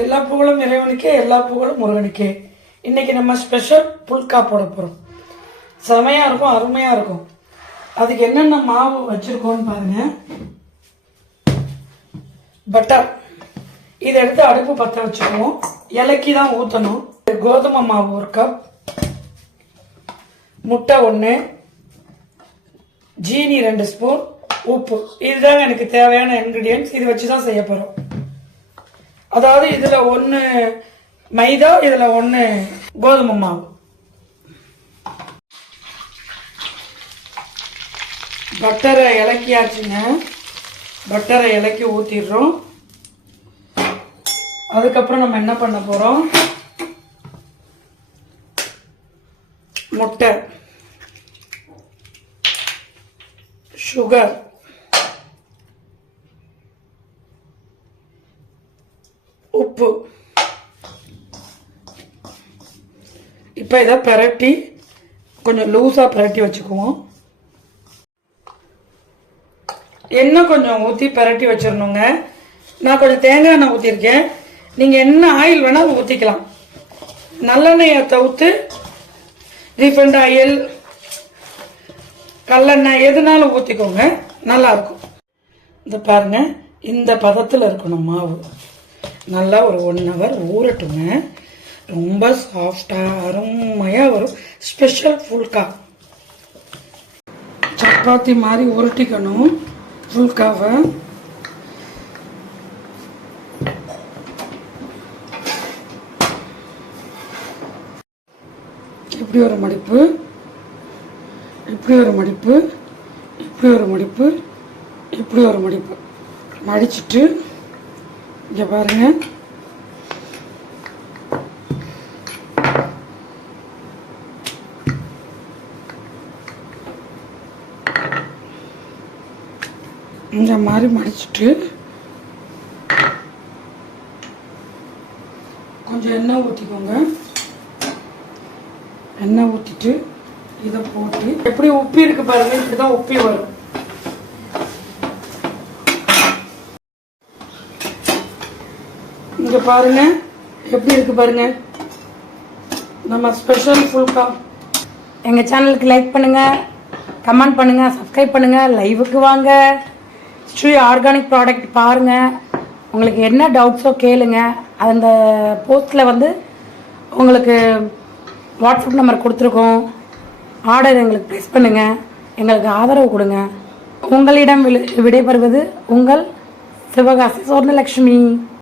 எல்லா புகழும் இறைவனுக்கே, எல்லா புகழும் முருகனுக்கே. இன்னைக்கு நம்ம ஸ்பெஷல் புல்கா போட போகிறோம். செமையாக இருக்கும், அருமையாக இருக்கும். அதுக்கு என்னென்ன மாவு வச்சுருக்கோன்னு பாருங்க. பட்டர் இதை எடுத்து அடுப்பு பற்ற வச்சுக்குவோம். இலக்கி தான் ஊற்றணும். கோதுமை மாவு 1 கப், முட்டை 1, ஜீனி 2 ஸ்பூன், உப்பு. இதுதான் எனக்கு தேவையான இன்கிரீடியன்ஸ். இது வச்சு தான் செய்ய போகிறோம். அதாவது இதில் 1 மைதா, இதில் 1 கோதுமை மாவு. பட்டரை இலக்கியாச்சுங்க. பட்டரை இலக்கி ஊற்றிடுறோம். அதுக்கப்புறம் நம்ம என்ன பண்ண போகிறோம், முட்டை, சுகர், உப்பு. இப்போ இதை பிரட்டி கொஞ்சம் லூஸாக பிரட்டி வச்சுக்குவோம். எண்ணெய் கொஞ்சம் ஊற்றி பிரட்டி வச்சிடணுங்க. நான் கொஞ்சம் தேங்காய் எண்ணெய் ஊற்றிருக்கேன். நீங்கள் என்ன ஆயில் வேணாலும் ஊற்றிக்கலாம். நல்லெண்ணெயை தவிர்த்து ரீஃபைண்ட் ஆயில், கல்லெண்ணெய் எதுனாலும் ஊற்றிக்கோங்க, நல்லாயிருக்கும். இந்த பாருங்க, இந்த பதத்தில் இருக்கணும் மாவு. நல்லா ஒரு 1 ஹவர் ஊறட்டுங்க. ரொம்ப சாஃப்டாக அருமையாக வரும் ஸ்பெஷல் ஃபுல்கா. சப்பாத்தி மாதிரி உருட்டிக்கணும் ஃபுல்காவை. இப்படி ஒரு மடிப்பு, இப்படி ஒரு மடிப்பு, இப்படி ஒரு மடிப்பு, இப்படி ஒரு மடிப்பு மடிச்சுட்டு இங்கே பாருங்க, இந்த மாதிரி மடிச்சுட்டு கொஞ்சம் எண்ணெய் ஊற்றிக்கோங்க. எண்ணெய் ஊற்றிட்டு இதை போட்டு எப்படி உப்பி இருக்கு பாருங்க. இப்படிதான் உப்பி வரும். இங்க பாருங்க எப்படி இருக்கு பாருங்க நம்ம ஸ்பெஷல் ஃபுல்கா. எங்க சேனலுக்கு லைக் பண்ணுங்க, கமெண்ட் பண்ணுங்க, சப்ஸ்கிரைப் பண்ணுங்க, லைவுக்கு வாங்க, ஸ்ரீ ஆர்கானிக் ப்ராடக்ட் பாருங்க. உங்களுக்கு என்ன டவுட்ஸோ கேளுங்க. அந்த போஸ்ட்டில் வந்து உங்களுக்கு வாட்ஸ்அப் நம்பர் கொடுத்துருக்கோம். ஆர்டர் எங்களுக்கு ப்ளேஸ் பண்ணுங்கள், எங்களுக்கு ஆதரவு கொடுங்க. உங்களிடம் விடைபெறுவது உங்கள் சிவகாசி சுவர்ணலட்சுமி.